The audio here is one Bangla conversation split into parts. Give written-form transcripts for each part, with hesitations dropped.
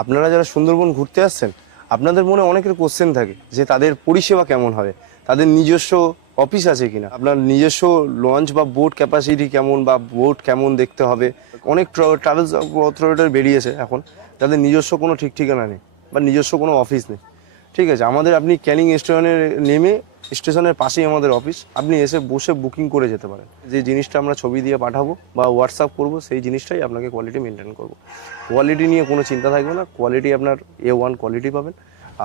আপনারা যারা সুন্দরবন ঘুরতে আসছেন, আপনাদের মনে অনেকের কোশ্চেন থাকে যে তাদের পরিষেবা কেমন হবে, তাদের নিজস্ব অফিস আছে কিনা, আপনার নিজস্ব লঞ্চ বা বোট ক্যাপাসিটি কেমন বা বোট কেমন দেখতে হবে। অনেক ট্রাভেলস অথরিটি বেরিয়েছে এখন, তাদের নিজস্ব কোনো ঠিক ঠিকানা নেই বা নিজস্ব কোনো অফিস নেই। ঠিক আছে, আমাদের আপনি ক্যানিং স্টেশনে নেমে স্টেশনের পাশেই আমাদের অফিস, আপনি এসে বসে বুকিং করে যেতে পারেন। যে জিনিসটা আমরা ছবি দিয়ে পাঠাবো বা হোয়াটসঅ্যাপ করবো, সেই জিনিসটাই আপনাকে কোয়ালিটি মেনটেন করবো। কোয়ালিটি নিয়ে কোনো চিন্তা থাকবে না, কোয়ালিটি আপনার A1 কোয়ালিটি পাবেন।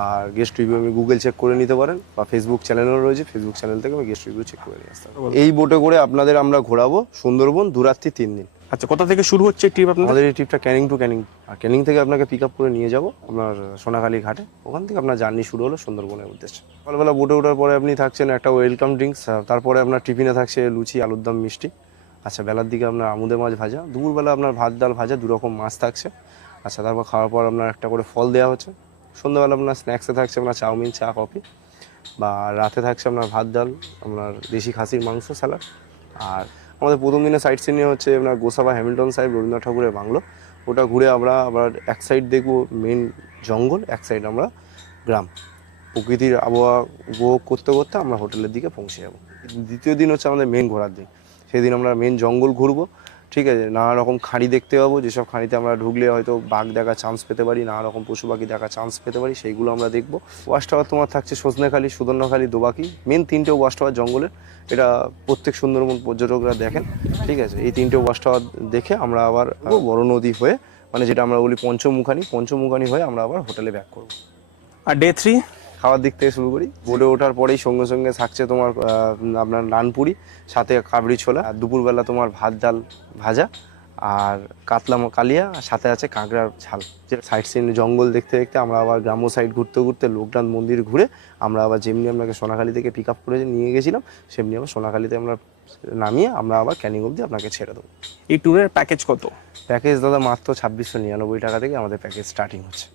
আর গেস্ট রিভিউ আমি গুগল চেক করে নিতে পারেন, বা ফেসবুক চ্যানেলও রয়েছে, ফেসবুক চ্যানেল থেকে আমি গেস্ট রিভিউ চেক করে নিয়ে আসতে পারবো। এই বোটে করে আপনাদের আমরা ঘোরাবো সুন্দরবন 2 রাত্রি 3 দিন। আচ্ছা, কোথা থেকে শুরু হচ্ছে ট্রিপ আপনাদের? আমাদের এই ট্রিপটা ক্যানিং টু ক্যানিং, আর ক্যানিং থেকে আপনাকে পিক আপ করে নিয়ে যাব আপনার সোনাখালী ঘাটে। ওখান থেকে আপনার জার্নি শুরু হলো সুন্দরবনের উদ্দেশ্যে। সকালবেলা বোটে ওঠার পরে আপনি থাকছেন একটা ওয়েলকাম ড্রিঙ্কস, তারপরে আপনার টিফিনে থাকছে লুচি, আলুর দম, মিষ্টি। আচ্ছা, বেলার দিকে আপনার আমুদে মাছ ভাজা, দুপুরবেলা আপনার ভাত ডাল ভাজা, 2 রকম মাছ থাকছে। আচ্ছা, তারপর খাওয়ার পর আপনার একটা করে ফল দেওয়া হচ্ছে। সন্ধ্যাবেলা আপনার স্ন্যাক্সে থাকছে আপনার চাউমিন, চা, কফি। বা রাতে থাকছে আপনার ভাত ডাল, আপনার দেশি খাসির মাংস, স্যালাড। আর আমাদের প্রথম দিনে সাইট সিনে হচ্ছে আপনার গোসাবা হ্যামিল্টন সাহেব রবীন্দ্রনাথ ঠাকুরের বাংলো। ওটা ঘুরে আমরা আবার এক সাইড দেখবো মেন জঙ্গল, এক সাইড আমরা গ্রাম। প্রকৃতির আবহাওয়া উপভোগ করতে করতে আমরা হোটেলের দিকে পৌঁছে যাব। দ্বিতীয় দিন হচ্ছে আমাদের মেন ঘোরার দিন। সেদিন আমরা মেন জঙ্গল ঘুরবো। ঠিক আছে, নানা রকম খাঁড়ি দেখতে পাবো, যেসব খাঁড়িতে আমরা ঢুকলে হয়তো বাঘ দেখার চান্স পেতে পারি, নানা রকম পশু পাখি দেখার চান্স পেতে পারি, সেইগুলো আমরা দেখবো। ওয়াচ টাওয়ার তোমার থাকছে সজনেখালি, সুদর্ণখালি, দোবাকি, মেন 3টে ওয়াচ টাওয়ার জঙ্গলের। এটা প্রত্যেক সুন্দরবন পর্যটকরা দেখেন। ঠিক আছে, এই 3টে ওয়াচ টাওয়ার দেখে আমরা আবার বড় নদী হয়ে, মানে যেটা আমরা বলি পঞ্চমুখানি হয়ে আমরা আবার হোটেলে ব্যাক করবো। আর ডে 3? খাওয়ার দিক থেকে শুরু করি। বোটে ওঠার পরেই সঙ্গে সঙ্গে থাকছে তোমার আপনার নানপুরি, সাথে কাবড়ি ছোলা। আর দুপুরবেলা তোমার ভাত ডাল ভাজা আর কাতলা কালিয়া, আর সাথে আছে কাঁকড়ার ঝাল। যে সাইড সিন জঙ্গল দেখতে দেখতে আমরা আবার গ্রাম্য সাইড ঘুরতে ঘুরতে লোকনাথ মন্দির ঘুরে আমরা আবার যেমনি আপনাকে সোনাখালী থেকে পিক আপ করে নিয়ে গেছিলাম, সেমনি আবার সোনাখালীতে আমরা নামিয়ে আমরা আবার ক্যানিং অবধি আপনাকে ছেড়ে দেবো। এই ট্যুরের প্যাকেজ কত? প্যাকেজ দাদা মাত্র 2699 টাকা থেকে আমাদের প্যাকেজ স্টার্টিং হচ্ছে।